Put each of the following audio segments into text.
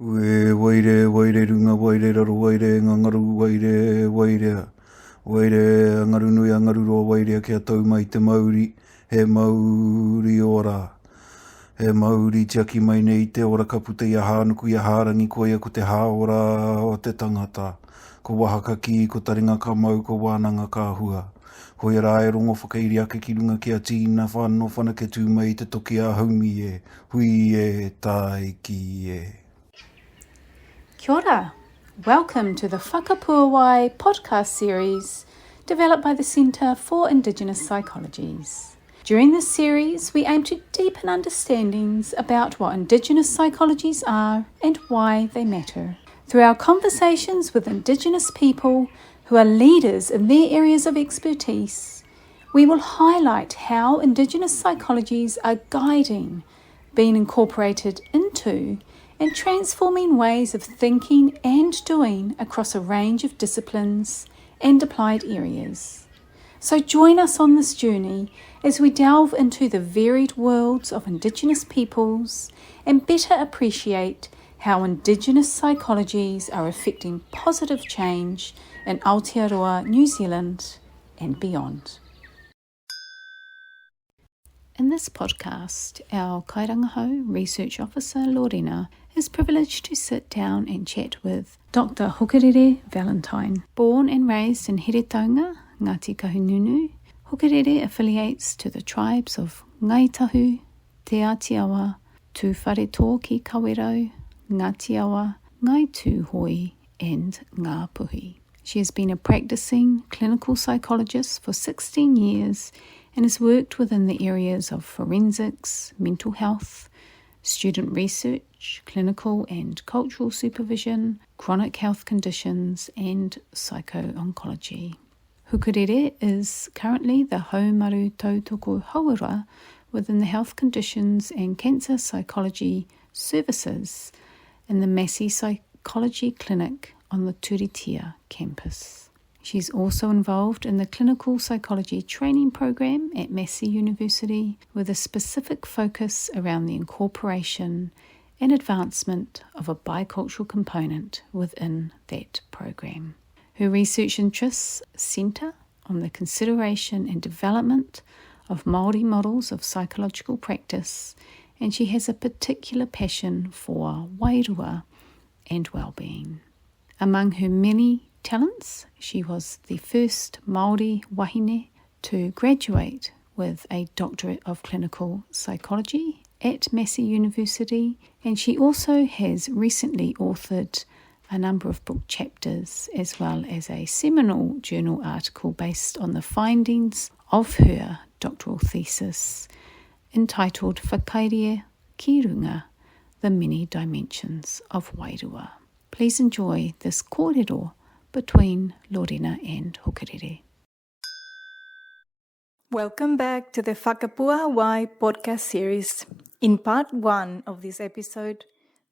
Waire, waire, runga, waire, raro, waire, ngangaru, waire, waire. Waire, angaru nui, angaru roa, waire, kia tau mai te mauri, he mauri ora. He mauri tiaki mai nei te ora kapute ia hānuku ia hārangi koia ko te hāora o te tangata. Ko wahaka ki, ko taringa ka mau, ko wānanga ka hua. Ko ia rā e rongo whakairi ake ki runga kia tīna whāno whana ke tū mai te toki a haumi e. Hui e, tai ki e. Kia ora. Welcome to the Whakapuawai Podcast Series developed by the Centre for Indigenous Psychologies. During this series, we aim to deepen understandings about what Indigenous psychologies are and why they matter. Through our conversations with Indigenous people who are leaders in their areas of expertise, we will highlight how Indigenous psychologies are guiding, being incorporated into, and transforming ways of thinking and doing across a range of disciplines and applied areas. So join us on this journey as we delve into the varied worlds of Indigenous peoples and better appreciate how Indigenous psychologies are affecting positive change in Aotearoa, New Zealand and beyond. In this podcast, our Kairangahau Research Officer Lorena is privileged to sit down and chat with Dr Hukarere Valentine. Born and raised in Heretaunga, Ngāti Kahungunu, Hukarere affiliates to the tribes of Ngāi Tahu, Te Ātiawa, Tūwharetoa ki kōrero, Ngāti Awa, Ngāi Tūhoe and Ngā Puhi. She has been a practicing clinical psychologist for 16 years and has worked within the areas of forensics, mental health, student research, clinical and cultural supervision, chronic health conditions and psycho-oncology. Hukarere is currently the Haumaru Tautoko Hauora within the Health Conditions and Cancer Psychology Services in the Massey Psychology Clinic on the Turitea campus. She's also involved in the Clinical Psychology Training Program at Massey University with a specific focus around the incorporation and advancement of a bicultural component within that program. Her research interests centre on the consideration and development of Māori models of psychological practice, and she has a particular passion for wairua and well-being. Among her many talents, she was the first Māori wahine to graduate with a Doctorate of Clinical Psychology at Massey University, and she also has recently authored a number of book chapters as well as a seminal journal article based on the findings of her doctoral thesis entitled Whakapuawai ki runga, the many dimensions of wairua. Please enjoy this kōrero between Lorena and Hukarere. Welcome back to the Whakapuawai Podcast Series. In part 1 of this episode,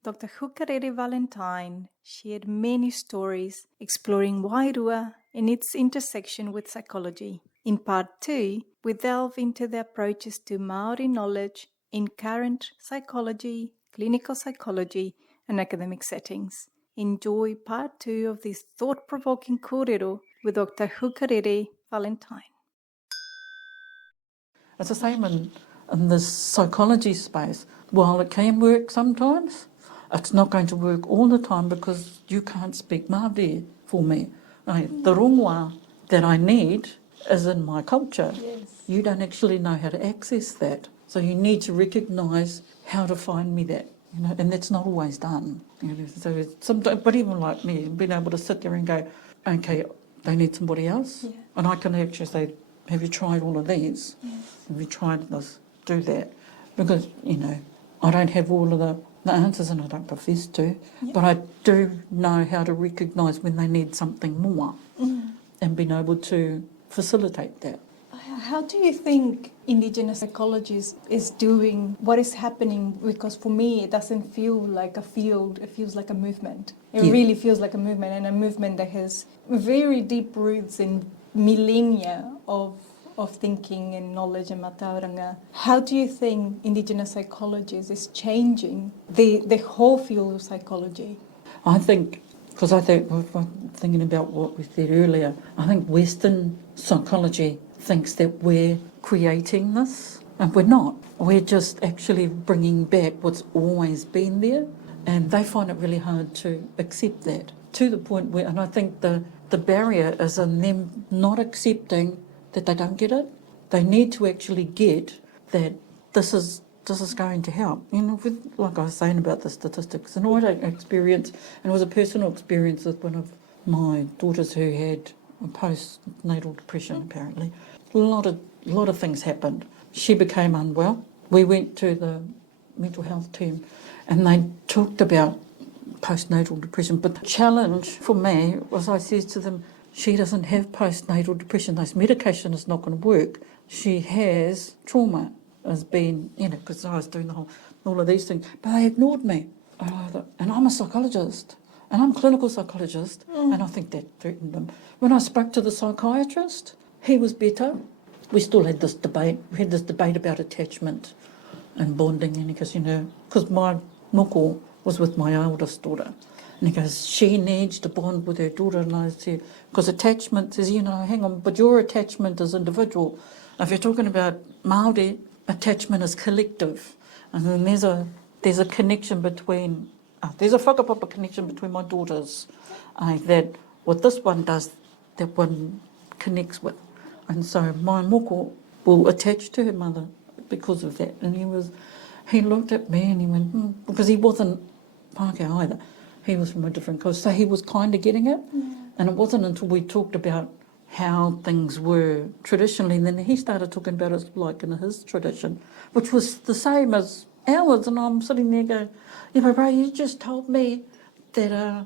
Dr Hukarere Valentine shared many stories exploring wairua and its intersection with psychology. In part 2, we delve into the approaches to Māori knowledge in current psychology, clinical psychology, and academic settings. Enjoy part 2 of this thought-provoking kōrero with Dr Hukarere Valentine. It's the same in the psychology space. While it can work sometimes, it's not going to work all the time because you can't speak Māori for me. The rongoa that I need is in my culture. Yes. You don't actually know how to access that. So you need to recognise how to find me that. And that's not always done. So sometimes, but even like me, being able to sit there and go, okay, they need somebody else. Yeah. And I can actually say, have you tried all of these? Yeah. Have you tried this? Do that. Because, I don't have all of the answers and I don't profess to, but I do know how to recognise when they need something more and being able to facilitate that. How do you think Indigenous psychology is doing what is happening? Because for me, it doesn't feel like a field, it feels like a movement. It really feels like a movement, and a movement that has very deep roots in millennia of of thinking and knowledge and matauranga. How do you think Indigenous psychology is changing the whole field of psychology? I think, because I think, thinking about what we said earlier, I think Western psychology thinks that we're creating this, and we're not. We're just actually bringing back what's always been there, and they find it really hard to accept that, to the point where, and I think the barrier is in them not accepting that they don't get it. They need to actually get that this is going to help. You know, like I was saying about the statistics, and I had experience, and it was a personal experience with one of my daughters who had a postnatal depression, apparently. A lot of things happened. She became unwell. We went to the mental health team, and they talked about postnatal depression. But the challenge for me was, I said to them, she doesn't have postnatal depression. This medication is not going to work. She has trauma, has been, you know, because I was doing all of these things. But they ignored me. And I'm a psychologist, and I'm a clinical psychologist, and I think that threatened them. When I spoke to the psychiatrist, he was better. We still had this debate. We had this debate about attachment and bonding, and he goes, you know, because my moko was with my oldest daughter, and he goes, she needs to bond with her daughter. And I said, because attachment is, you know, hang on, but your attachment is individual. If you're talking about Māori, attachment is collective, and then there's a connection between, there's a whakapapa connection between my daughters that what this one does, that one connects with. And so my moko will attach to her mother because of that. And he looked at me and he went, because he wasn't Pākehā either. He was from a different coast, so he was kind of getting it. And it wasn't until we talked about how things were traditionally, and then he started talking about it like in his tradition, which was the same as ours. And I'm sitting there going, yeah, but bro, you just told me that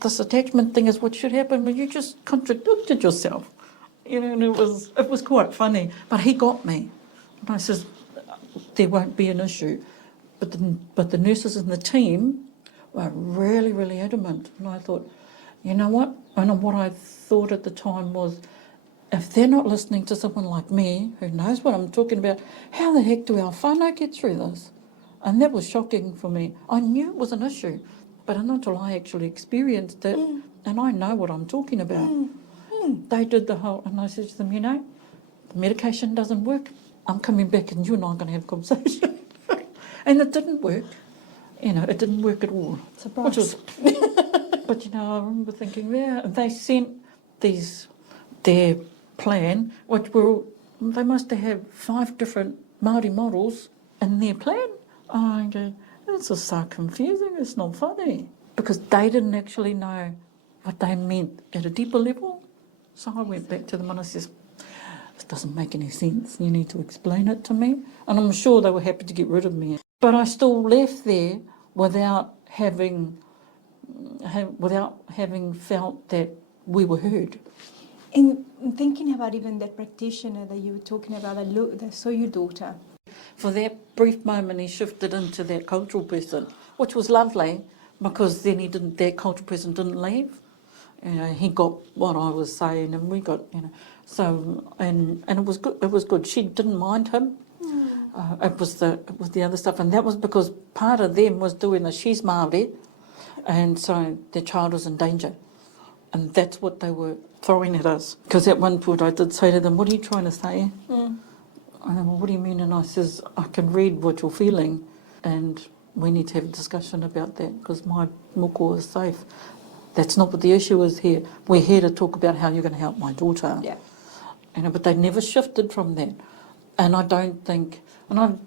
this attachment thing is what should happen, but you just contradicted yourself. You know, and it was quite funny. But he got me. And I says, there won't be an issue. But the nurses in the team were really, really adamant. And I thought, you know what? And what I thought at the time was, if they're not listening to someone like me, who knows what I'm talking about, how the heck do our whānau get through this? And that was shocking for me. I knew it was an issue, but not until I actually experienced it, and I know what I'm talking about. They did the whole, and I said to them, you know, the medication doesn't work. I'm coming back and you and I are going to have a conversation. And it didn't work. You know, it didn't work at all. Surprise. But, you know, I remember thinking, yeah, they sent their plan, which they must have 5 different Māori models in their plan. I go, this is so confusing, it's not funny. Because they didn't actually know what they meant at a deeper level. So I went back to them and I said, this doesn't make any sense. You need to explain it to me. And I'm sure they were happy to get rid of me. But I still left there without having felt that we were heard. In thinking about even that practitioner that you were talking about, that saw your daughter. For that brief moment, he shifted into that cultural person, which was lovely, because then that cultural person didn't leave. You know, he got what I was saying, and we got, you know, so and it was good. It was good. She didn't mind him. It was the other stuff, and that was because part of them was doing the she's Māori, and so their child was in danger, and that's what they were throwing at us. Because at one point I did say to them, "What are you trying to say?" And they were, "What do you mean?" And I says, "I can read what you're feeling, and we need to have a discussion about that because my moko is safe. That's not what the issue is here. We're here to talk about how you're going to help my daughter." Yeah. You know, but they never shifted from that. And I don't think, when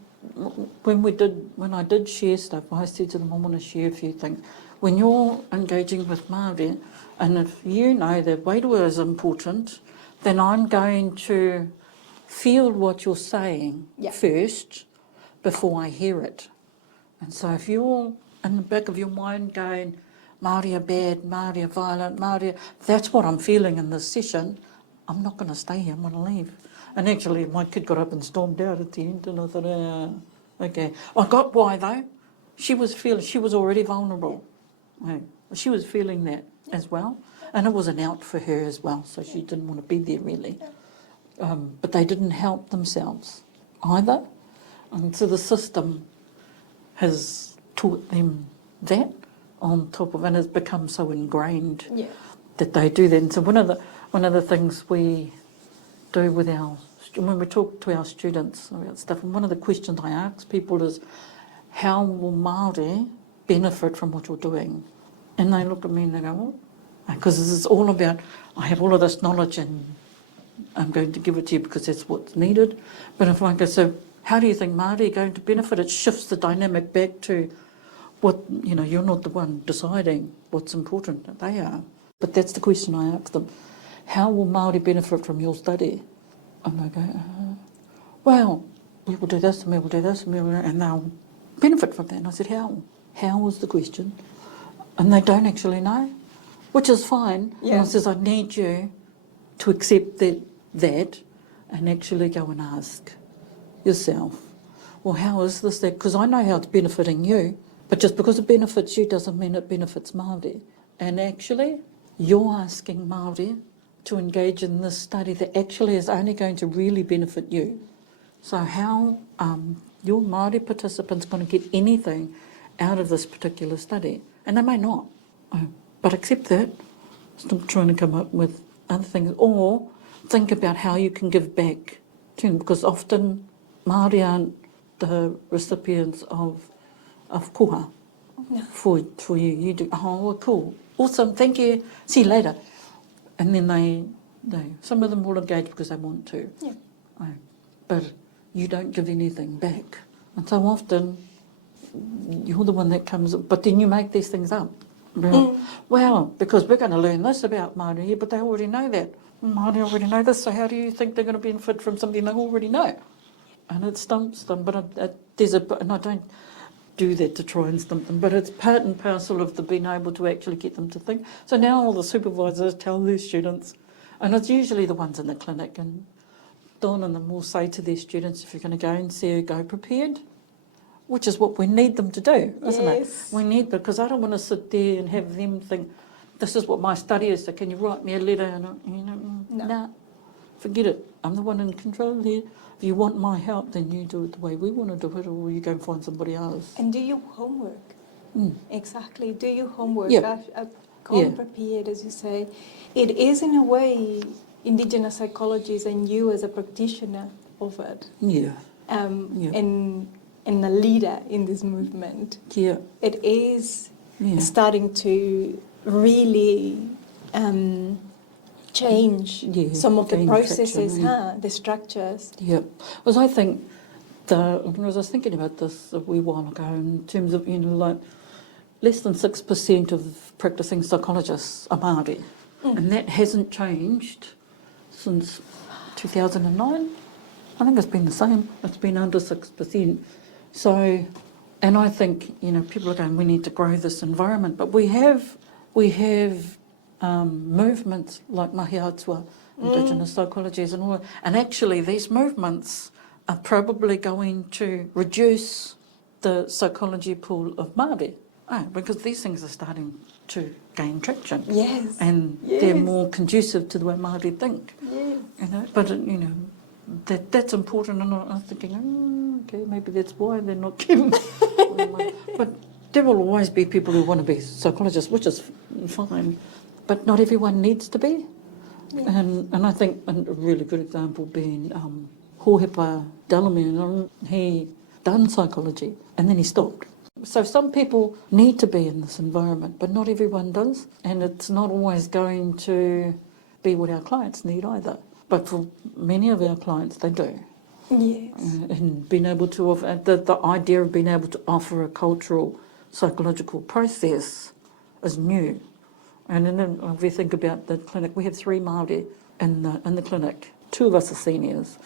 I did share stuff, I said to them, I want to share a few things. When you're engaging with Māori, and if you know that wairua is important, then I'm going to feel what you're saying first before I hear it. And so if you're in the back of your mind going, Māori are bad, Māori are violent, that's what I'm feeling in this session, I'm not going to stay here, I'm going to leave. And actually my kid got up and stormed out at the end, and I thought, okay. I got why though. She was already vulnerable. Right. She was feeling that as well. And it was an out for her as well, so she didn't want to be there really. but they didn't help themselves either. And so the system has taught them that on top of, and it's become so ingrained that they do that. And so one of the things we do with when we talk to our students about stuff, and one of the questions I ask people is, how will Māori benefit from what you're doing? And they look at me and they go, what? Because it's all about, I have all of this knowledge and I'm going to give it to you because that's what's needed. But if I go, so how do you think Māori are going to benefit? It shifts the dynamic back to what, you're not the one deciding what's important, they are. But that's the question I ask them. How will Māori benefit from your study? And they go, well, we will do this and we will do this and they'll benefit from that. And I said, how? How was the question? And they don't actually know, which is fine. Yeah. And I says, I need you to accept that and actually go and ask yourself, well, how is this that? Because I know how it's benefiting you, but just because it benefits you doesn't mean it benefits Māori. And actually, you're asking Māori to engage in this study that actually is only going to really benefit you. So how your Māori participants going to get anything out of this particular study? And they may not, but accept that. Stop trying to come up with other things, or think about how you can give back to them, because often Māori aren't the recipients of koha for you. You do, oh, well, cool, awesome, thank you, see you later. And then they some of them will engage because they want to. Yeah. But you don't give anything back. And so often you're the one that comes, but then you make these things up. Well, because we're going to learn this about Māori here, but they already know that. Māori already know this, so how do you think they're going to benefit from something they already know? And it stumps them, but and I don't do that to try and stump them, but it's part and parcel of the being able to actually get them to think. So now all the supervisors tell their students, and it's usually the ones in the clinic, and Don and them will say to their students, if you're going to go and see her, go prepared, which is what we need them to do, isn't it? We need, because I don't want to sit there and have them think, this is what my study is, so can you write me a letter? And no, forget it. I'm the one in control here. If you want my help, then you do it the way we want to do it, or you go and find somebody else. And do your homework. Exactly. Do your homework. I've gone prepared, as you say. It is, in a way, Indigenous psychologists and you as a practitioner of it. And a leader in this movement. It is starting to really change some of the processes, the structures. Well, I think, I was thinking about this a wee while ago in terms of, like less than 6% of practising psychologists are Māori. And that hasn't changed since 2009. I think it's been the same. It's been under 6%. So, and I think, people are going, we need to grow this environment, but we have movements like Mahi Atua, Indigenous psychologies and all that. And actually these movements are probably going to reduce the psychology pool of Māori. Because these things are starting to gain traction. And they're more conducive to the way Māori think. But, that's important. And I was thinking, okay, maybe that's why they're not getting. But there will always be people who want to be psychologists, which is fine. But not everyone needs to be. And I think a really good example being Hōhepa Dalami. He done psychology and then he stopped. So some people need to be in this environment, but not everyone does. And it's not always going to be what our clients need either. But for many of our clients, they do. And being able to offer, the idea of being able to offer a cultural, psychological process is new. And then if we think about the clinic, we have 3 Māori in the clinic. 2 of us are seniors.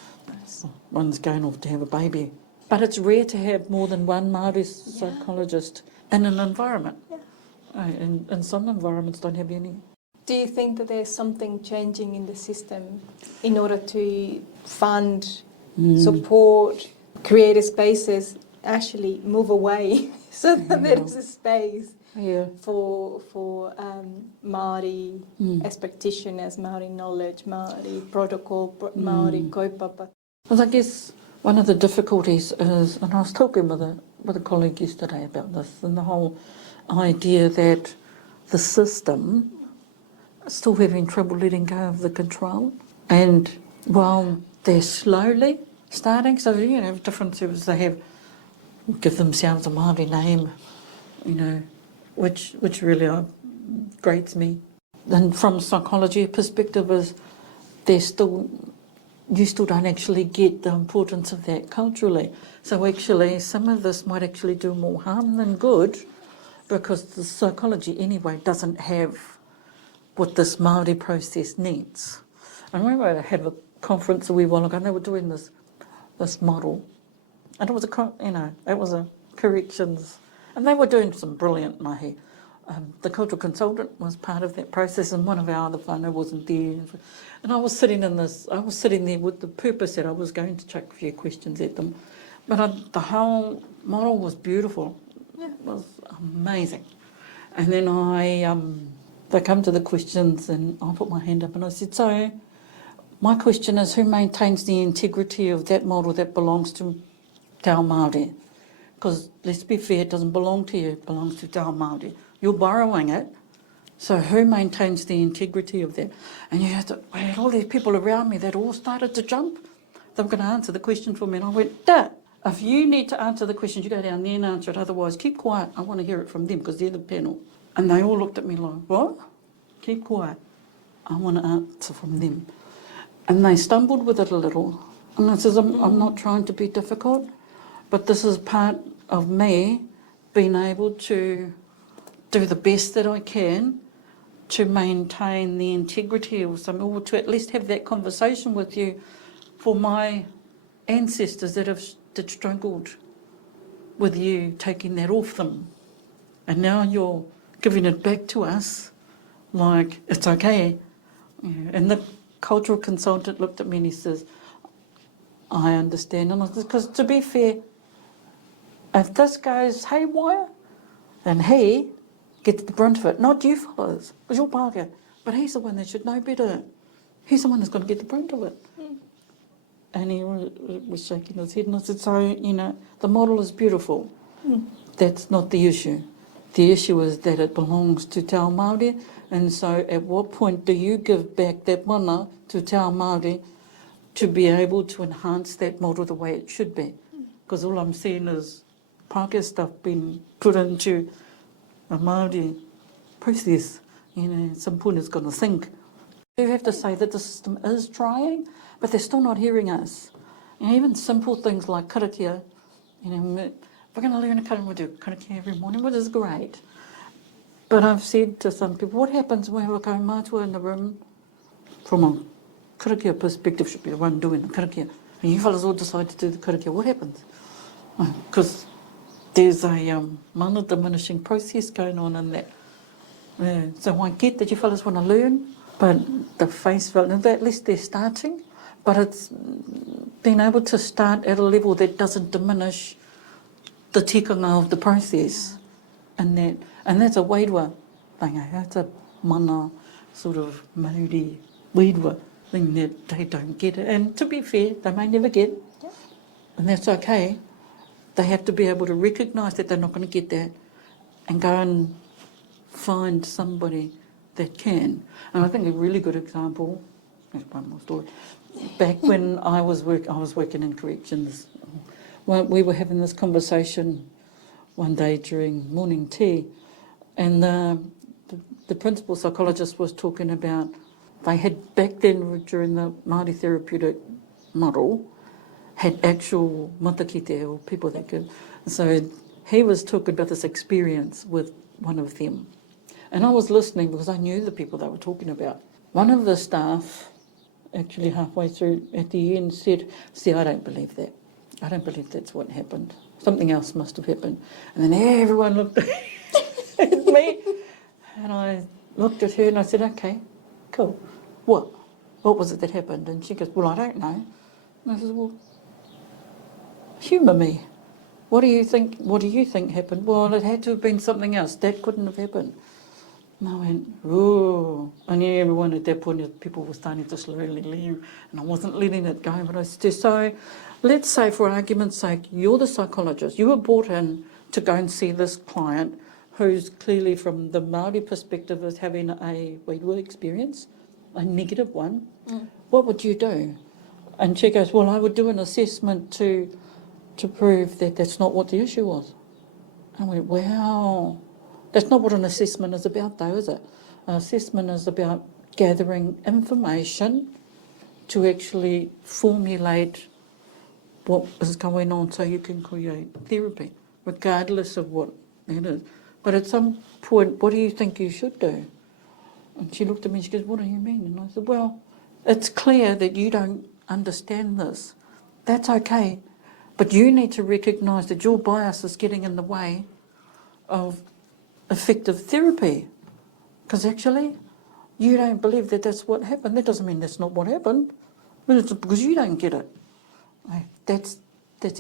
One's going off to have a baby. But it's rare to have more than one Māori psychologist in an environment. And some environments don't have any. Do you think that there's something changing in the system in order to fund, support, create spaces, actually move away so that there is a space Yeah. for Māori as practitioners, Māori knowledge, Māori protocol, Māori kaupapa. Well, I guess one of the difficulties is, and I was talking with a colleague yesterday about this, and the whole idea that the system is still having trouble letting go of the control. And while they're slowly starting, so, you know, different services, they give themselves a Māori name, you know, which really grates me. And from a psychology perspective is you still don't actually get the importance of that culturally. So actually some of this might actually do more harm than good, because the psychology anyway doesn't have what this Māori process needs. I remember I had a conference a wee while ago and they were doing this model, and it was a corrections, and they were doing some brilliant mahi. The cultural consultant was part of that process, and one of our other whānau wasn't there. And I was sitting there with the purpose that I was going to chuck a few questions at them. But the whole model was beautiful. It was amazing. And then they come to the questions, and I put my hand up and I said, so my question is, who maintains the integrity of that model that belongs to Te Ao Māori? Because let's be fair, it doesn't belong to you, it belongs to Te Ao Māori. You're borrowing it, so who maintains the integrity of that? And I had all these people around me that all started to jump. They were going to answer the question for me, and I went, Duh, if you need to answer the question, you go down there and answer it, otherwise keep quiet. I want to hear it from them because they're the panel. And they all looked at me like, what? Keep quiet. I want to answer from them. And they stumbled with it a little. And I says, I'm not trying to be difficult, but this is part of me being able to do the best that I can to maintain the integrity of something, or to at least have that conversation with you for my ancestors that struggled with you taking that off them. And now you're giving it back to us like it's okay. And the cultural consultant looked at me and he says, I understand. And I said, because to be fair, if this goes haywire, then he gets the brunt of it, not you fellas, because you're Pākehā, but he's the one that should know better. He's the one that's going to get the brunt of it. And he was shaking his head, and I said, so, you know, the model is beautiful. That's not the issue. The issue is that it belongs to Te Ao Māori, and so at what point do you give back that mana to Te Ao Māori to be able to enhance that model the way it should be? Because all I'm seeing is Pākehā stuff being put into a Māori process. You know, some point is going to think. You have to say that the system is trying, but they're still not hearing us. And even simple things like karakia, you know, if we're going to learn a karakia, we'll do karakia every morning, which is great. But I've said to some people, what happens when we're going mātua in the room from a karakia perspective, should be the one doing the karakia, and you fellas all decide to do the karakia, what happens? Because there's a mana diminishing process going on in that. So I get that you fellas want to learn, but the face value, at least they're starting, but it's being able to start at a level that doesn't diminish the tikanga of the process. And that's a wairua thing, that's a mana sort of Māori wairua thing that they don't get it. And to be fair, they may never get it, and that's okay. They have to be able to recognise that they're not going to get that and go and find somebody that can. And I think a really good example, there's one more story, back when I was working in corrections, we were having this conversation one day during morning tea, and the principal psychologist was talking about, they had back then during the Māori therapeutic model, had actual matakite or people that could. So he was talking about this experience with one of them. And I was listening because I knew the people they were talking about. One of the staff, actually halfway through at the end, said, see, I don't believe that. I don't believe that's what happened. Something else must have happened. And then everyone looked at me. And I looked at her and I said, okay, cool. What? What was it that happened? And she goes, well, I don't know. And I said, well, humour me. what do you think happened? Well, it had to have been something else. That couldn't have happened. And I went, oh. I knew everyone at that point, people were starting to slowly leave, and I wasn't letting it go. But I said, so let's say, for argument's sake, you're the psychologist. You were brought in to go and see this client who's clearly, from the Māori perspective, is having a wairua experience, a negative one. What would you do? And she goes, well, I would do an assessment to prove that that's not what the issue was. And I went, wow. That's not what an assessment is about, though, is it? An assessment is about gathering information to actually formulate what is going on so you can create therapy, regardless of what it is. But at some point, what do you think you should do? And she looked at me and she goes, what do you mean? And I said, well, it's clear that you don't understand this. That's okay. But you need to recognise that your bias is getting in the way of effective therapy. Because actually, you don't believe that that's what happened. That doesn't mean that's not what happened. But it's because you don't get it. That's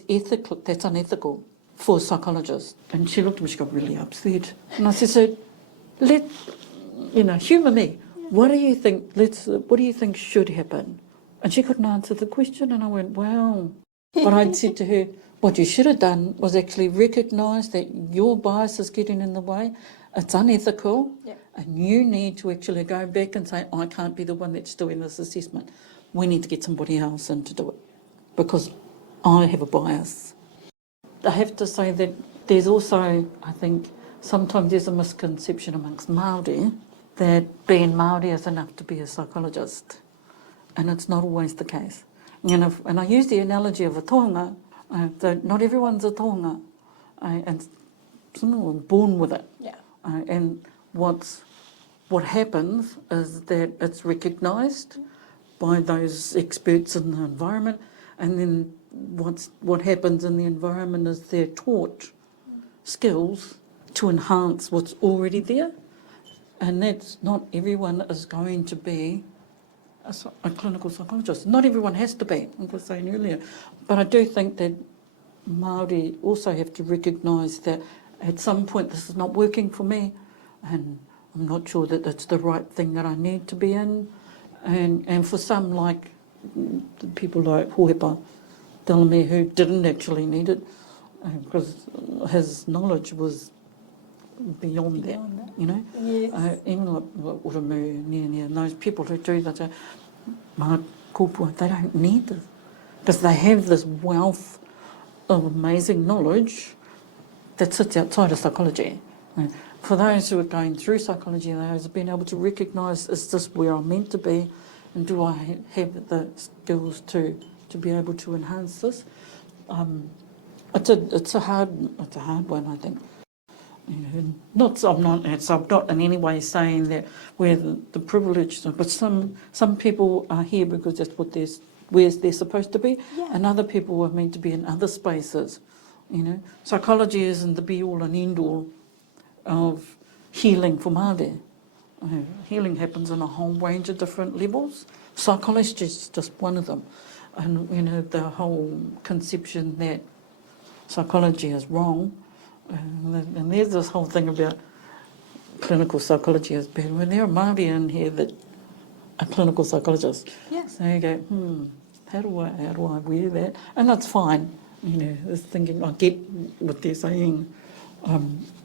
ethical. That's unethical for a psychologist. And she looked at me, she got really upset. And I said, so humour me. What do you think should happen? And she couldn't answer the question, and I went, wow. But I'd said to her, what you should have done was actually recognise that your bias is getting in the way, it's unethical, and you need to actually go back and say, I can't be the one that's doing this assessment. We need to get somebody else in to do it, because I have a bias. I have to say that there's also, I think, sometimes there's a misconception amongst Māori that being Māori is enough to be a psychologist, and it's not always the case. And I use the analogy of a tohunga, that not everyone's a tohunga, and some are born with it. And what happens is that it's recognised by those experts in the environment, and then what happens in the environment is they're taught skills to enhance what's already there, and that's not everyone is going to be a clinical psychologist. Not everyone has to be, like I was saying earlier. But I do think that Māori also have to recognise that at some point this is not working for me, and I'm not sure that that's the right thing that I need to be in. And for some, like people like Hohepa Delame, who didn't actually need it, because his knowledge was beyond that, you know. Yes. Even like Uramu, Nia, and those people who do that, they don't need this, because they have this wealth of amazing knowledge that sits outside of psychology. For those who are going through psychology, those have been able to recognise, is this where I'm meant to be, and do I have the skills to be able to enhance this? It's a hard one, I think. I'm not in any way saying that we're the privileged, but some people are here because that's where they're supposed to be, and other people are meant to be in other spaces. You know, psychology isn't the be-all and end-all of healing for Māori. Healing happens on a whole range of different levels. Psychology is just one of them, and the whole conception that psychology is wrong. And there's this whole thing about clinical psychology is bad. When there are Māori in here that are clinical psychologists, so you go, how do I wear that? And that's fine. It's thinking, I get what they're saying.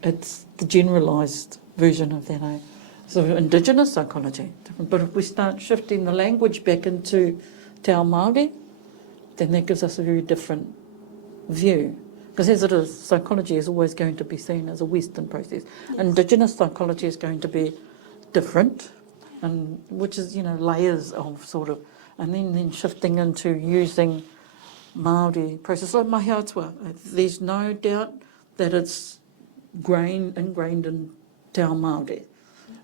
It's the generalised version of that. So Indigenous psychology, different. But if we start shifting the language back into Te Ao Māori, then that gives us a very different view. Because as it is, psychology is always going to be seen as a Western process. Yes. Indigenous psychology is going to be different, and which is, layers of sort of, and then shifting into using Māori process. Like Mahi Atua, there's no doubt that it's ingrained in Te Ao Māori,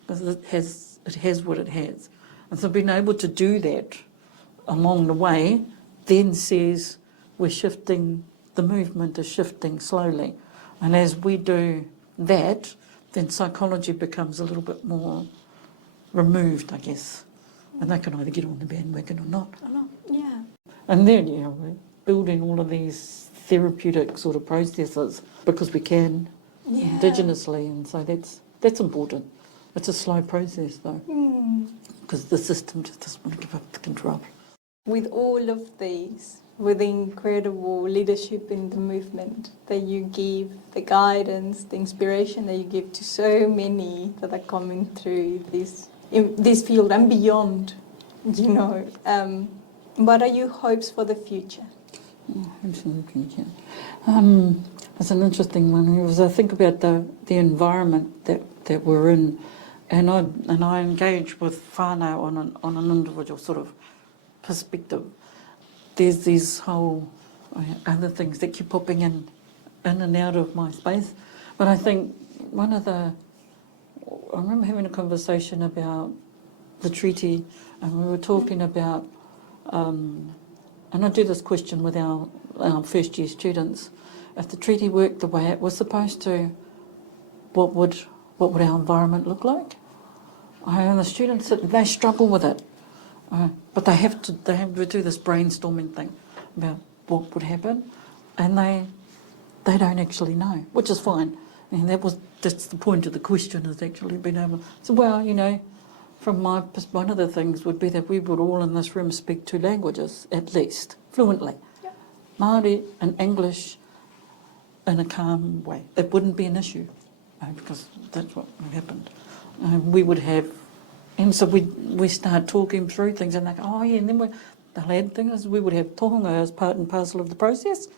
because it has what it has. And so being able to do that along the way then says we're shifting. The movement is shifting slowly. And as we do that, then psychology becomes a little bit more removed, I guess. And they can either get on the bandwagon or not. Yeah. And then, we're building all of these therapeutic sort of processes because we can indigenously, and so that's important. It's a slow process though, because the system just doesn't want to give up the control. With all of these, with the incredible leadership in the movement that you give, the guidance, the inspiration that you give to so many that are coming through this field and beyond, you know, what are your hopes for the future? Absolutely, it's an interesting one because I think about the environment that we're in, and I engage with whānau on an individual sort of perspective. There's these whole other things that keep popping in and out of my space, but I think I remember having a conversation about the treaty, and we were talking about, and I do this question with our first year students, if the treaty worked the way it was supposed to, what would our environment look like? And the students, they struggle with it, but they have to do this brainstorming thing about what would happen, and they don't actually know, which is fine. And that's the point of the question, is actually being able to say, well, you know, from my perspective, one of the things would be that we would all in this room speak 2 languages, at least, fluently. Yep. Māori and English in a calm way. It wouldn't be an issue, because that's what happened. We would have, and so we start talking through things, and they go, oh yeah, and then the add thing is we would have tohunga as part and parcel of the process.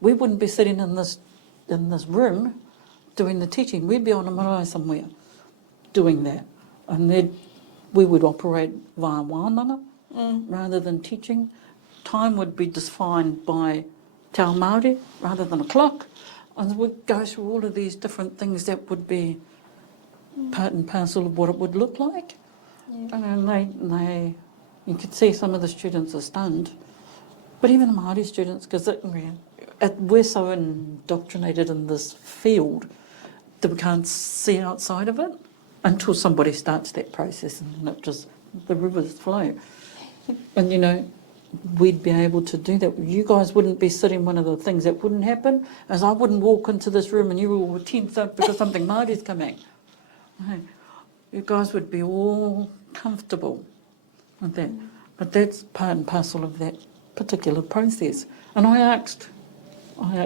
We wouldn't be sitting in this room doing the teaching. We'd be on a marae somewhere doing that. And then we would operate via wānanga rather than teaching. Time would be defined by te ao Māori rather than a clock. And we'd go through all of these different things that would be part and parcel of what it would look like. Yeah. And you could see some of the students are stunned, but even the Māori students, because we're so indoctrinated in this field that we can't see outside of it until somebody starts that process, and the rivers flow. And, you know, we'd be able to do that. You guys wouldn't be sitting, one of the things that wouldn't happen is I wouldn't walk into this room and you all would tense up because something Māori's coming. You guys would be all comfortable with that. But that's part and parcel of that particular process. And I asked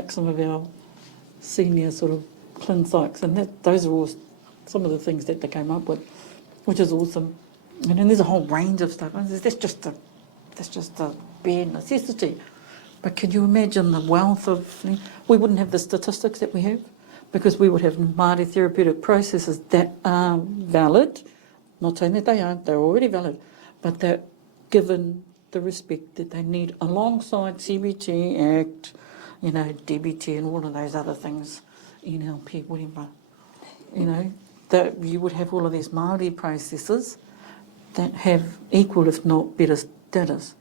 some of our senior sort of clin psychs, and those are all some of the things that they came up with, which is awesome. And then there's a whole range of stuff. That's just a bare necessity. But can you imagine the wealth of... We wouldn't have the statistics that we have, because we would have Māori therapeutic processes that are valid. Not saying that they aren't, they're already valid, but they're given the respect that they need alongside CBT, ACT, you know, DBT and all of those other things, NLP, whatever. You know, that you would have all of these Māori processes that have equal, if not better, status,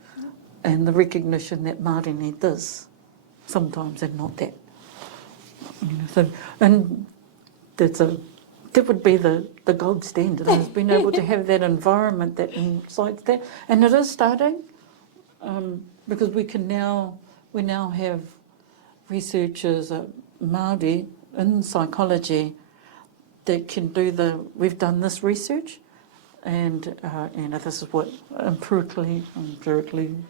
and the recognition that Māori need this sometimes and not that. You know, so, and that would be the gold standard, is being able to have that environment that incites that, and it is starting, because we now have researchers, Māori in psychology, that can do we've done this research, and this is what empirically, for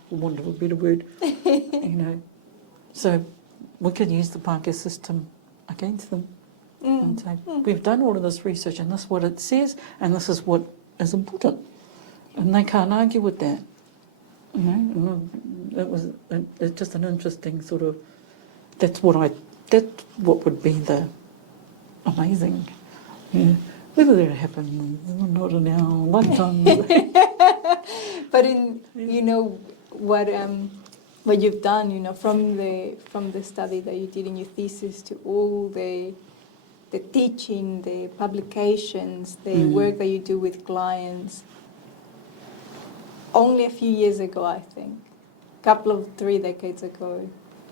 want of a better word, you know, so we could use the Pākehā system against them and say, we've done all of this research and this is what it says and this is what is important, and they can't argue with that, you know. And it's just an interesting sort of, that's what would be the amazing. Yeah. Whether that happened, not in our lifetime. But you know what you've done, you know, from the study that you did in your thesis to all the teaching, the publications, the work that you do with clients. Only a few years ago, I think, 3 decades ago,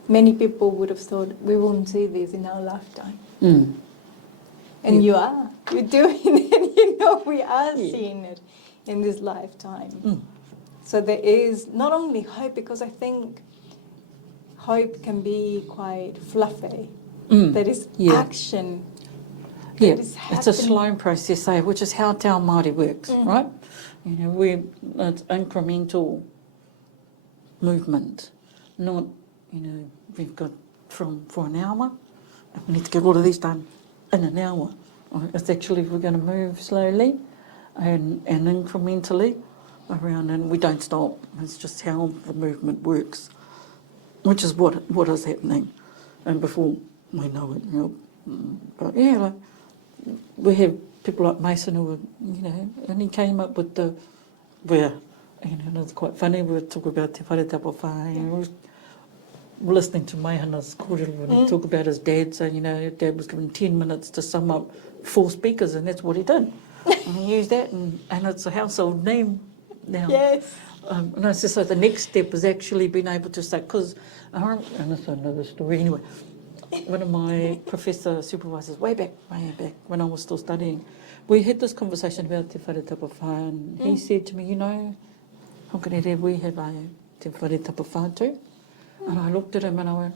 many people would have thought we won't see this in our lifetime. And you're doing it, you know, we are seeing it in this lifetime. So there is not only hope, because I think hope can be quite fluffy. There is action. Yeah, That is it's a happening. slow process, which is how Te Ao Māori works, right? You know, it's incremental movement, not, you know, we've got for an hour, and we need to get all of these done in an hour. It's actually, we're going to move slowly and incrementally around, and we don't stop. It's just how the movement works, which is what is happening. And before we know it, you know, but yeah, like, we have people like Mason who were, you know, and he came up with where, you know, it's quite funny, we were talking about Te Whare Whai, and we're listening to Maihana's kōrero when he talked about his dad, saying, you know, your dad was given 10 minutes to sum up 4 speakers, and that's what he did. And he used that, and it's a household name now. Yes. And I said, so the next step is actually being able to say, because, and that's another story anyway, one of my professor supervisors, way back, when I was still studying, we had this conversation about Te Whare Whai, and he said to me, you know, Hukarere, we have a Te Whare Whai too. And I looked at him and I went,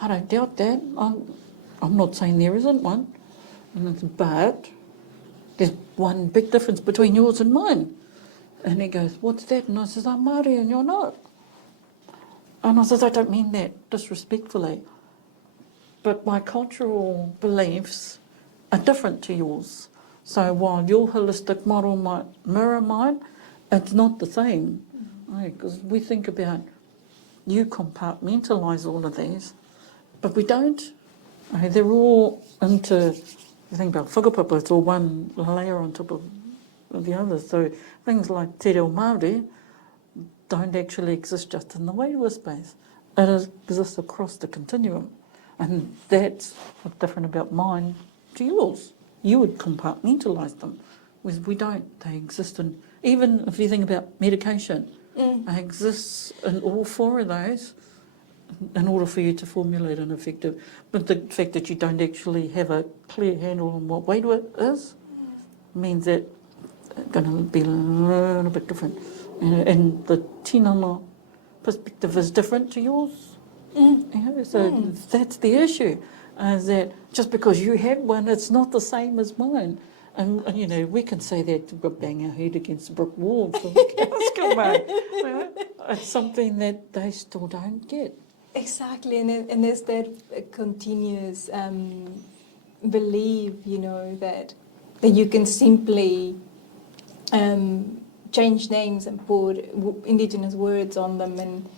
I don't doubt that. I'm not saying there isn't one. And I said, but there's one big difference between yours and mine. And he goes, what's that? And I says, I'm Māori and you're not. And I says, I don't mean that disrespectfully, but my cultural beliefs are different to yours. So while your holistic model might mirror mine, it's not the same. Because we think about, you compartmentalise all of these, but we don't. They're all you think about whakapapa, it's all one layer on top of the other. So things like te reo Māori don't actually exist just in the wairua space. It exists across the continuum. And that's what's different about mine to yours. You would compartmentalise them, whereas we don't. They exist in, even if you think about medication, it exists in all 4 of those in order for you to formulate an effective. But the fact that you don't actually have a clear handle on what wairua is means that it's going to be a little bit different. And the tinana perspective is different to yours. So that's the issue, is that just because you have one, it's not the same as mine. And you know, we can say that to bang our head against the brick wall till the cows come home. You know, it's something that they still don't get. Exactly, and there's that continuous belief, you know, that you can simply change names and put Indigenous words on them, and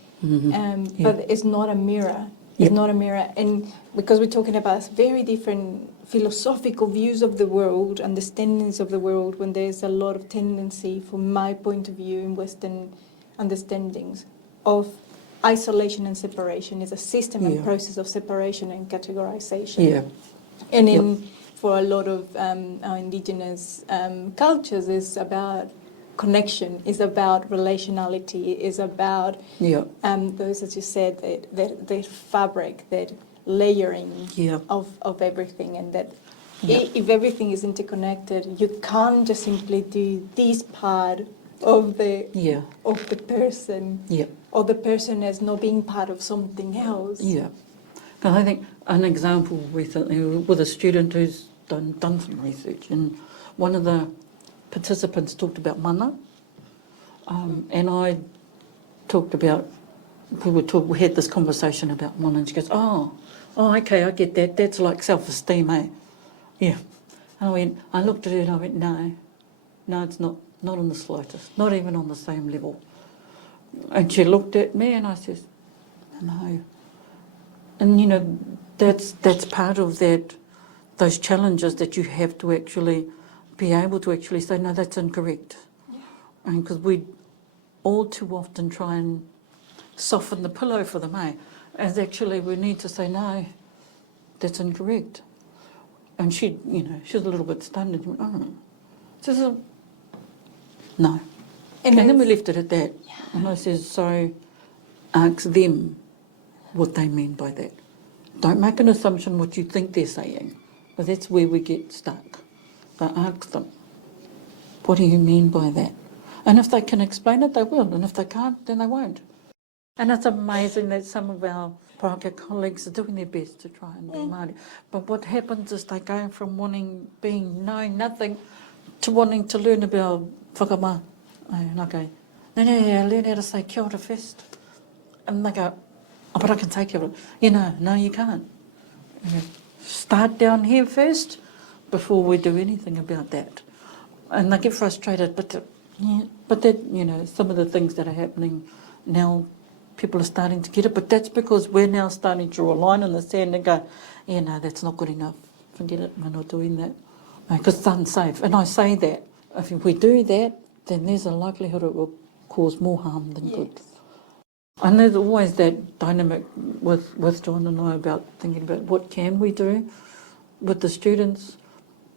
but it's not a mirror. It's not a mirror, and because we're talking about very different philosophical views of the world, understandings of the world, when there's a lot of tendency, from my point of view, in Western understandings of isolation and separation is a system and process of separation and categorization. And for a lot of our Indigenous cultures, it's about connection, is about relationality, is about those, as you said, that fabric, that layering of everything, and that if everything is interconnected, you can't just simply do this part of the person, or the person as not being part of something else. Because I think an example recently with a student who's done some research, and one of the participants talked about mana, and I talked about, we had this conversation about mana, and she goes, oh, okay, I get that. That's like self-esteem, eh? Yeah. And I looked at her and I went, no, it's not in the slightest, not even on the same level. And she looked at me and I said, no. And, you know, that's part of those challenges that you have to actually be able to actually say, no, that's incorrect. And because we all too often try and soften the pillow for them, eh? As actually we need to say, no, that's incorrect. And she was a little bit stunned and she went, oh. She says, no. And then we left it at that. And I said, so ask them what they mean by that. Don't make an assumption what you think they're saying, but that's where we get stuck. But ask them, what do you mean by that? And if they can explain it, they will. And if they can't, then they won't. And it's amazing that some of our Pākehā colleagues are doing their best to try and be Māori. But what happens is they go from knowing nothing to wanting to learn about whakamā. And I go, no, learn how to say kia ora first. And they go, oh, but I can say kia ora. No, you can't. Start down here first before we do anything about that. And they get frustrated, but that, some of the things that are happening now, people are starting to get it, but that's because we're now starting to draw a line in the sand and go, that's not good enough. Forget it, we're not doing that. Because it's unsafe. And I say that, if we do that, then there's a likelihood it will cause more harm than good. And there's always that dynamic with John and I about thinking about what can we do with the students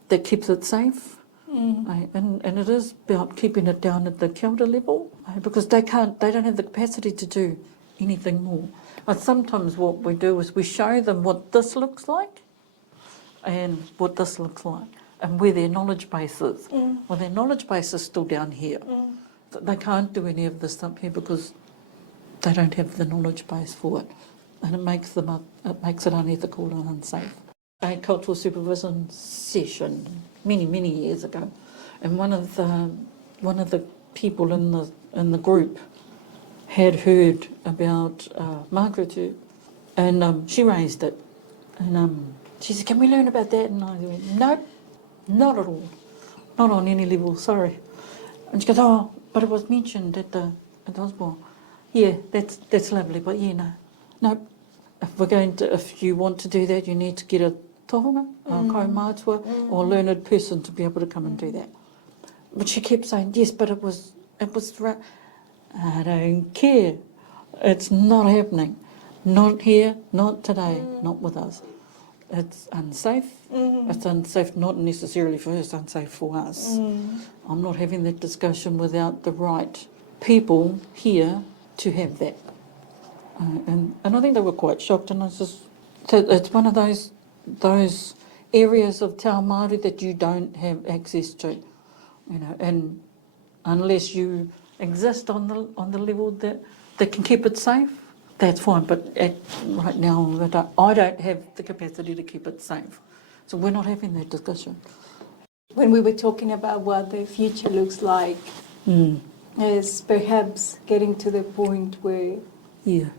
that keeps it safe. And it is about keeping it down at the kia ora level, because they don't have the capacity to do anything more. But sometimes what we do is we show them what this looks like and what this looks like and where their knowledge base is. Well, their knowledge base is still down here. They can't do any of this up here because they don't have the knowledge base for it, and it makes it unethical and unsafe. I had cultural supervision session many years ago, and one of the people in the group had heard about Margaret, and she raised it, and she said, "Can we learn about that?" And I went, "Nope, not at all, not on any level. Sorry." And she goes, "Oh, but it was mentioned at Osborne." Yeah, that's lovely, but no. If you want to do that, you need to get a tohunga, a kaumātua, or a learned person to be able to come and do that. But she kept saying, yes, but it was right. I don't care. It's not happening. Not here, not today, not with us. It's unsafe. It's unsafe not necessarily for her, it's unsafe for us. I'm not having that discussion without the right people here to have that. And I think they were quite shocked, and it's one of those areas of Te Ao Māori that you don't have access to, and unless you exist on the level that can keep it safe, that's fine. But right now, I don't have the capacity to keep it safe, so we're not having that discussion. When we were talking about what the future looks like, is perhaps getting to the point where you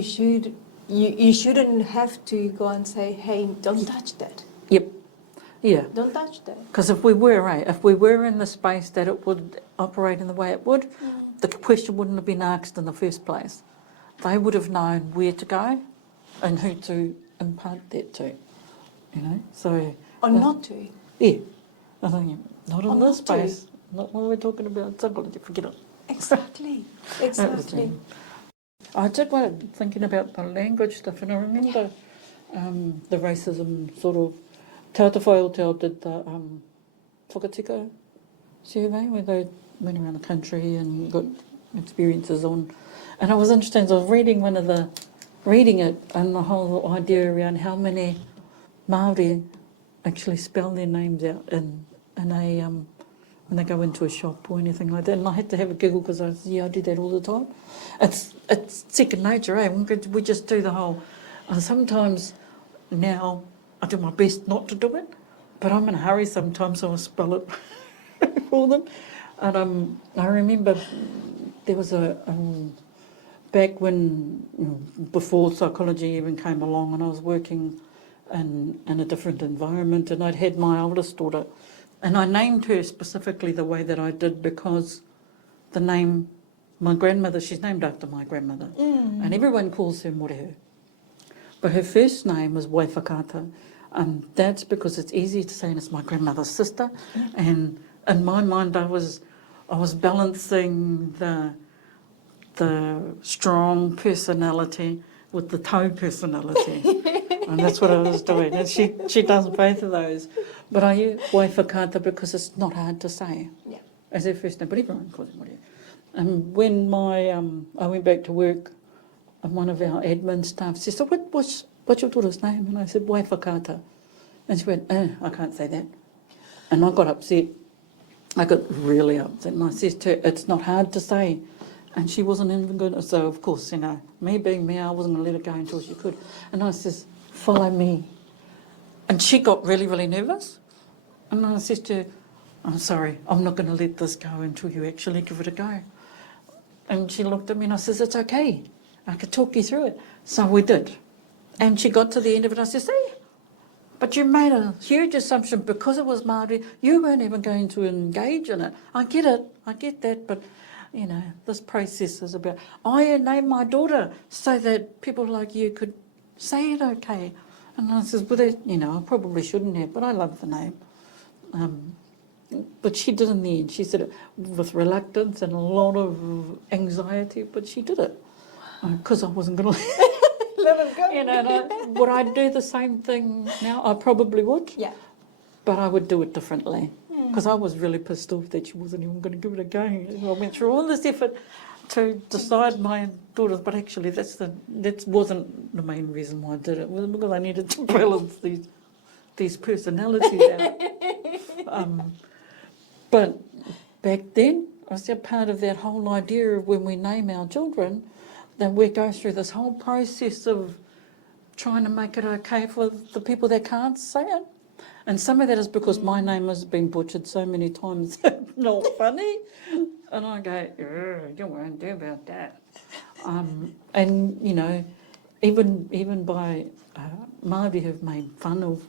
shouldn't have to go and say, hey, don't touch that. Yep. Yeah. Don't touch that. Because if we were in the space that it would operate in the way it would, the question wouldn't have been asked in the first place. They would have known where to go and who to impart that to, So. Or not to. Yeah. I think not in this space. Not when we're talking about psychology, forget it. Exactly. I did thinking about the language stuff, and I remember the racism sort of. Te Ātiawa did the whakatika survey where they went around the country and got experiences on. And I was interested, I was reading it and the whole idea around how many Māori actually spell their names out in a when they go into a shop or anything like that. And I had to have a giggle because I do that all the time. It's second nature, eh? We just do the whole... sometimes now I do my best not to do it, but I'm in a hurry sometimes, so I spell it for them. And I remember there was back when, before psychology even came along, and I was working in a different environment, and I'd had my oldest daughter, and I named her specifically the way that I did because the name, my grandmother, she's named after my grandmother, and everyone calls her Morehu. But her first name was Waifakata, and that's because it's easy to say, and it's my grandmother's sister. And in my mind, I was balancing the strong personality with the toe personality, and that's what I was doing. And she does both of those. But I use Waifakata because it's not hard to say as her first name, but everyone calls it Morehu. And when I went back to work, and one of our admin staff said, so what's your daughter's name? And I said, Waifakata. And she went, I can't say that. And I got upset. I got really upset. And I said to her, it's not hard to say And she wasn't even going to, so of course, you know, me being me, I wasn't going to let her go until she could. And I says, follow me. And she got really, really nervous. And I said to her, I'm sorry, I'm not going to let this go until you actually give it a go. And she looked at me and I says, it's okay. I could talk you through it. So we did. And she got to the end of it. I said, see, but you made a huge assumption because it was Māori. You weren't even going to engage in it. I get that, but, you know, this process is about, I named my daughter so that people like you could say it okay. And I says, well, that, you know, I probably shouldn't have, but I love the name. But she did in the end. She said it with reluctance and a lot of anxiety, but she did it. Because I wasn't going to Let him go. you know, would I do the same thing now? I probably would. Yeah. But I would do it differently. Because I was really pissed off that she wasn't even going to give it a go. I went through all this effort to decide my daughters, but actually that wasn't the main reason why I did it. It was because I needed to balance these personalities out. But back then, I was part of that whole idea of when we name our children, then we go through this whole process of trying to make it okay for the people that can't say it. And some of that is because my name has been butchered so many times, it's not funny. And I go, you won't do about that. And, you know, even by Māori have made fun of,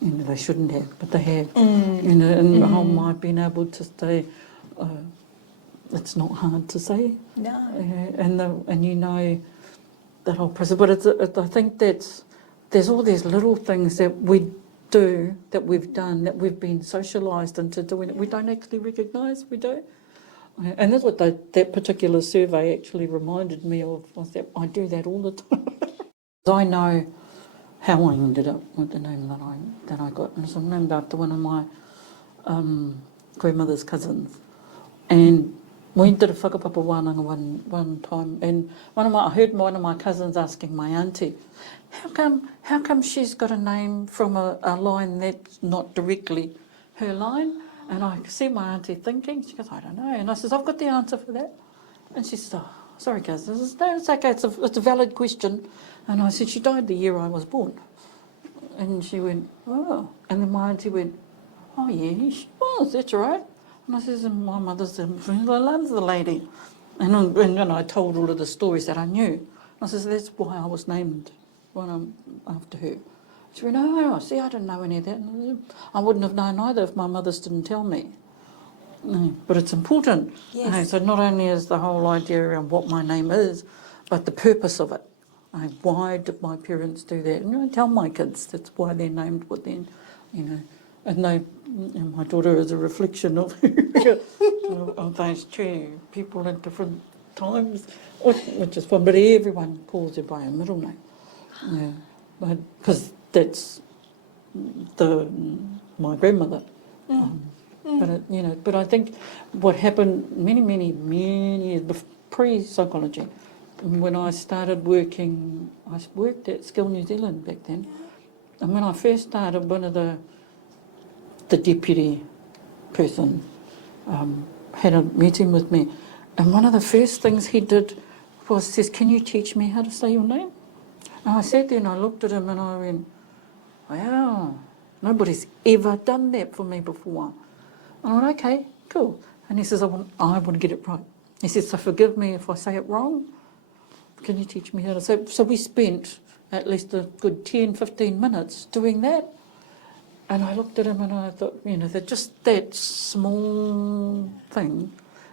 you know, they shouldn't have, but they have. You know, and the whole might being able to say, it's not hard to say. No. And you know that whole process. But I think there's all these little things that we do, that we've done, that we've been socialised into doing it. We don't actually recognise we do. And that's what that particular survey actually reminded me of, was that I do that all the time. I know how I ended up with the name that I got. And it's named after one of my grandmother's cousins. And we did a whakapapa wānanga one time, and I heard one of my cousins asking my auntie, how come she's got a name from a line that's not directly her line? And I see my auntie thinking. She goes, I don't know. And I says, I've got the answer for that. And she says, oh, sorry, cousin. I says, no, it's okay. It's a valid question. And I said, she died the year I was born. And she went, oh. And then my auntie went, oh yeah, she was. That's right. And I says, and my mother said, I love the lady. And I told all of the stories that I knew. I says, that's why I was named after her. She went, oh, see, I didn't know any of that. I wouldn't have known either if my mothers didn't tell me. But it's important. Yes. So not only is the whole idea around what my name is, but the purpose of it. Why did my parents do that? And I tell my kids that's why they're named what they're, you know. And my daughter is a reflection of of those two people at different times, which is fun. But everyone calls her by her middle name, yeah. But because that's my grandmother. But I think what happened many years pre-psychology, when I started working, I worked at Skill New Zealand back then, and when I first started, one of the deputy person had a meeting with me, and one of the first things he did was says, can you teach me how to say your name? And I sat there and I looked at him and I went, wow, nobody's ever done that for me before. And I went, okay, cool. And he says, I want to get it right. He says, so forgive me if I say it wrong. Can you teach me how to say it? So we spent at least a good 10, 15 minutes doing that. And I looked at him and I thought, you know, that just that small thing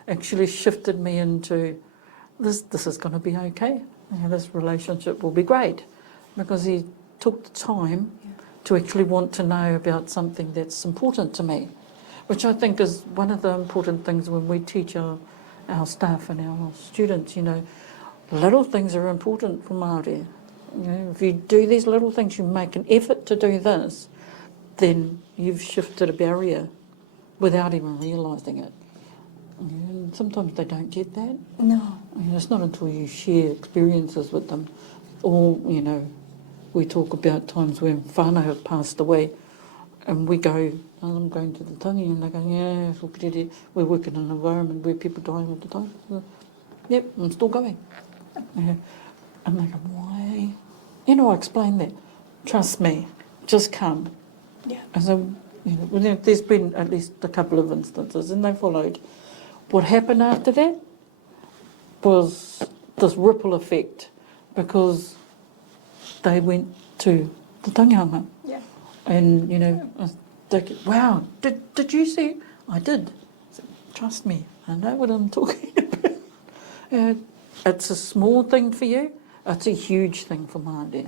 actually shifted me into this is going to be okay. You know, this relationship will be great, because he took the time to actually want to know about something that's important to me, which I think is one of the important things when we teach our staff and our students. You know, little things are important for Māori. You know, if you do these little things, you make an effort to do this, then you've shifted a barrier without even realising it. And sometimes they don't get that. No. I mean, it's not until you share experiences with them, or, you know, we talk about times when whānau have passed away, and we go, I'm going to the tangi, and they go, yeah, we're working in an environment where people die all the time. Yep, I'm still going. Yeah. I'm like, why? I explain that. Trust me, just come. Yeah. And so, there's been at least a couple of instances, and they followed. What happened after that was this ripple effect, because they went to the tangihanga. Yeah. And, I was thinking, wow, did you see? I did. I said, trust me, I know what I'm talking about. It's a small thing for you, it's a huge thing for Māori.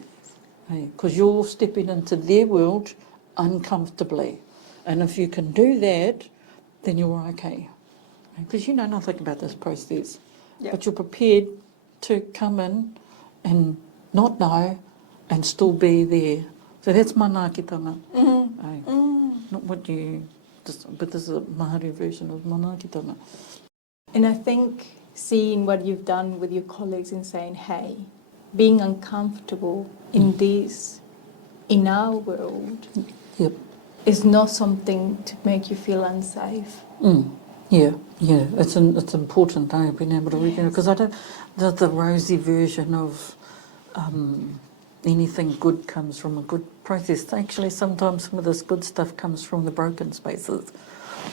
Because you're stepping into their world uncomfortably. And if you can do that, then you're okay. Because you know nothing about this process. Yep. But you're prepared to come in and not know and still be there. So that's manaakitanga. Not what you... But this is a Māori version of manaakitanga. And I think seeing what you've done with your colleagues and saying, hey, being uncomfortable in this, in our world, Yep. is not something to make you feel unsafe. Yeah. It's important, being able to recognize, because I don't, the rosy version of anything good comes from a good process. Actually, sometimes some of this good stuff comes from the broken spaces,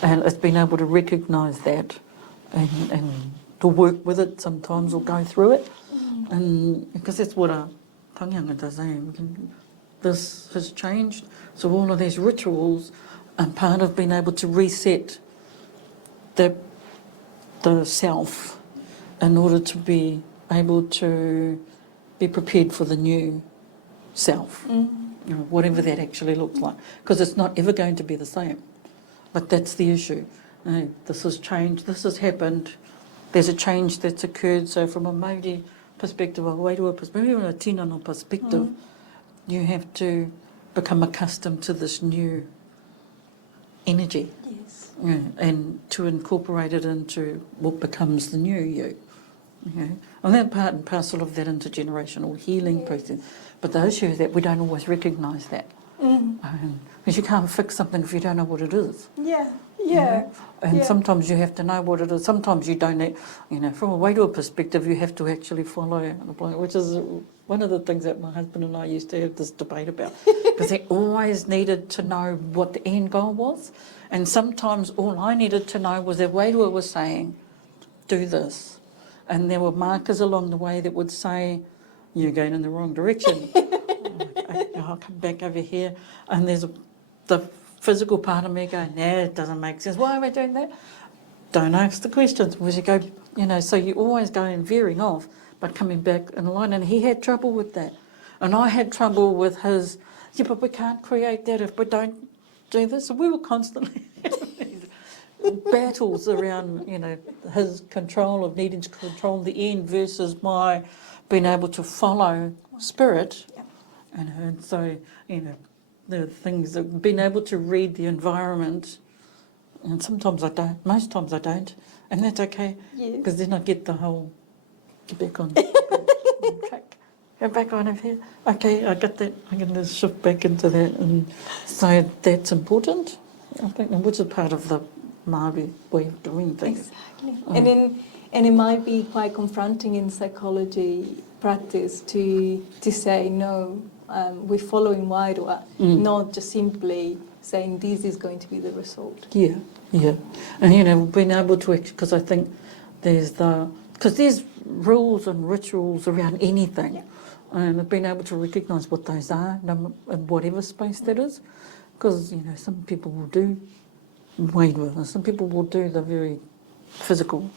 and it's being able to recognise that, and to work with it sometimes, or go through it, and because that's what a tangihanga does. This has changed, so all of these rituals are part of being able to reset the self in order to be able to be prepared for the new self, whatever that actually looks like, because it's not ever going to be the same. But that's the issue. This has changed, this has happened, there's a change that's occurred. So from a Māori perspective, a Wairua perspective, even a Tinana perspective, you have to become accustomed to this new energy. Yes. And to incorporate it into what becomes the new you. And that part and parcel of that intergenerational healing process. But the issue is that we don't always recognise that. Because you can't fix something if you don't know what it is. Yeah. And sometimes you have to know what it is. Sometimes you don't need, from a Wairua perspective, you have to actually follow the plan, which is one of the things that my husband and I used to have this debate about. Because he always needed to know what the end goal was. And sometimes all I needed to know was that Wairua was saying, do this. And there were markers along the way that would say, you're going in the wrong direction. I'll come back over here. And there's the physical part of me going, nah, it doesn't make sense. Why am I doing that? Don't ask the questions. Because you go, so you always go and veering off, but coming back in line. And he had trouble with that. And I had trouble with his, but we can't create that if we don't do this. So we were constantly battles around, his control of needing to control the end versus my being able to follow spirit. And so, there are things that being able to read the environment, and sometimes I don't, most times I don't, and that's okay, because then I get the whole, get back on track, go back on over here. Okay, I got that, I'm going to shift back into that, and so that's important, I think, which is part of the Māori way of doing things. Exactly. And it might be quite confronting in psychology practice to say, no, we're following Wairua, not just simply saying this is going to be the result. Yeah. And, being able to, because I think because there's rules and rituals around anything, and being able to recognise what those are in whatever space that is, because, some people will do Wairua, and some people will do the very physical,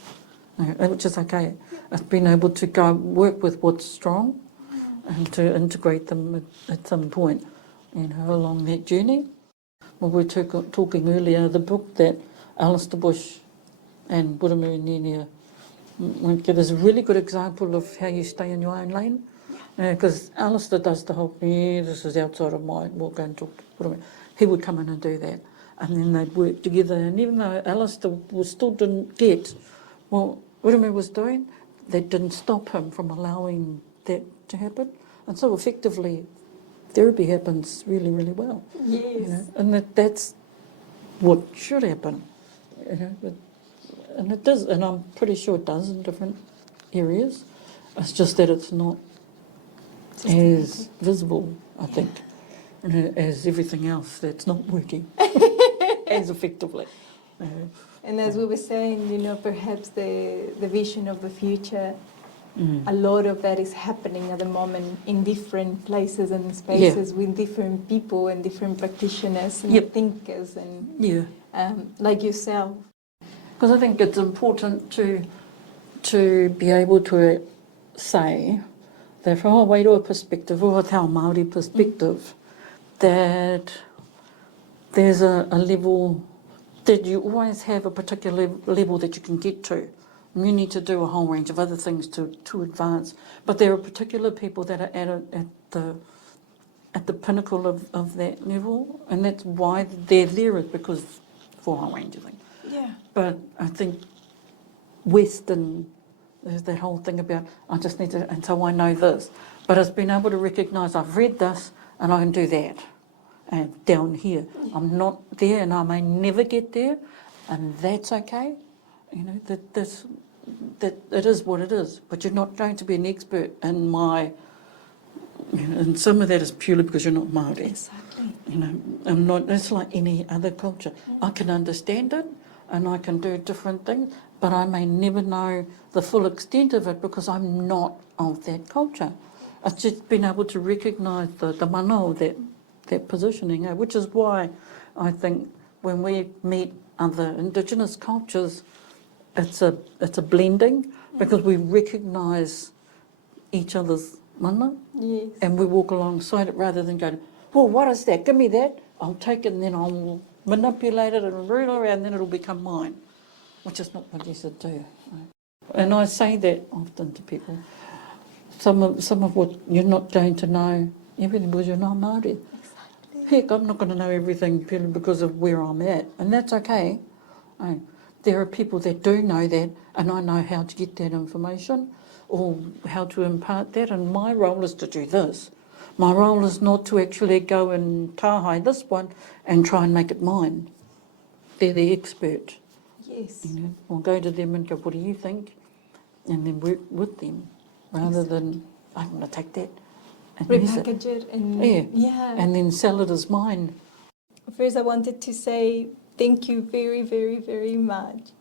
which is okay. It's being able to go work with what's strong and to integrate them at some point, along that journey. Well, we were talking earlier, the book that Alistair Bush and Buramurinia give us a really good example of how you stay in your own lane. Because Alistair does the whole, this is outside of mine, we'll go and talk to Buramurinia. He would come in and do that. And then they'd work together. And even though Alistair still didn't get what Buramurinia was doing, that didn't stop him from allowing that to happen. And so effectively, therapy happens really, really well. Yes. And that's what should happen. And it does, and I'm pretty sure it does in different areas. It's just that it's not as visible, I think, as everything else that's not working as effectively. And as we were saying, you know, perhaps the vision of the future, a lot of that is happening at the moment in different places and spaces with different people and different practitioners and thinkers and like yourself. Because I think it's important to be able to say that from a Wairua perspective or a Te Ao Māori perspective, that there's a level that you always have a particular level that you can get to. You need to do a whole range of other things to advance. But there are particular people that are at the pinnacle of that level, and that's why they're there, is because for a whole range of things. Yeah. But I think Western, there's that whole thing about, I just need to, and so I know this. But it's been able to recognise I've read this and I can do that. And down here, I'm not there and I may never get there, and that's okay. You know, that it is what it is. But you're not going to be an expert in my, you know, and some of that is purely because you're not Māori. Exactly. You know, I'm not, it's like any other culture. I can understand it and I can do different things, but I may never know the full extent of it because I'm not of that culture. It's just been able to recognise the mana of that positioning, which is why I think when we meet other Indigenous cultures, it's a blending because we recognise each other's mana and we walk alongside it rather than going, well, what is that? Give me that. I'll take it and then I'll manipulate it and root around and then it'll become mine, which is not what you should do. Right? And I say that often to people. Some of what you're not going to know everything because you're not Māori. Heck, I'm not going to know everything purely because of where I'm at, and that's okay. There are people that do know that, and I know how to get that information or how to impart that, and my role is to do this. My role is not to actually go and tāhai this one and try and make it mine. They're the expert. Yes. You know, I'll go to them and go, what do you think? And then work with them rather than, I want to take that. Repackage it and and then sell it as mine. First, I wanted to say thank you very, very, very much,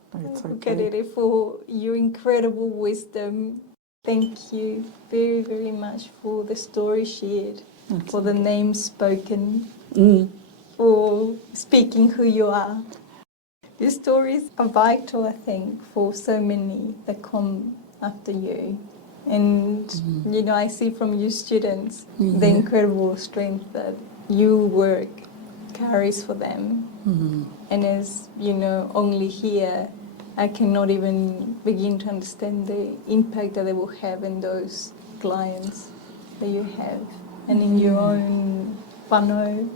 Okay. for your incredible wisdom. Thank you very, very much for the story shared, for the names spoken, for speaking who you are. Your stories are vital, I think, for so many that come after you. And, you know, I see from your students the incredible strength that your work carries for them. And as, you know, only here, I cannot even begin to understand the impact that they will have in those clients that you have and in your own whānau.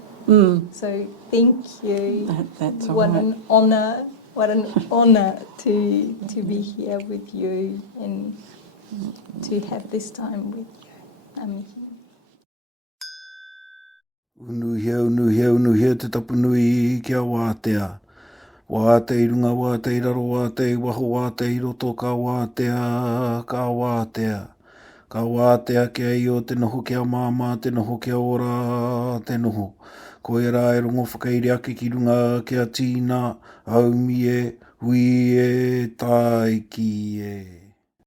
So thank you. That's what right. an honour. What an honour to be here with you and to have this time with you. Unuhia, te tapunui kia wātea. Wātei runga, wātei raro, wātei waho, wātei roto, ka wātea, ka wātea. Ka wātea kia i o te noho kia māma, te noho kia ora, te noho. Ko e rā e rongo whakairi ake ki runga kia tīna, aumi e, hui e, tai ki e.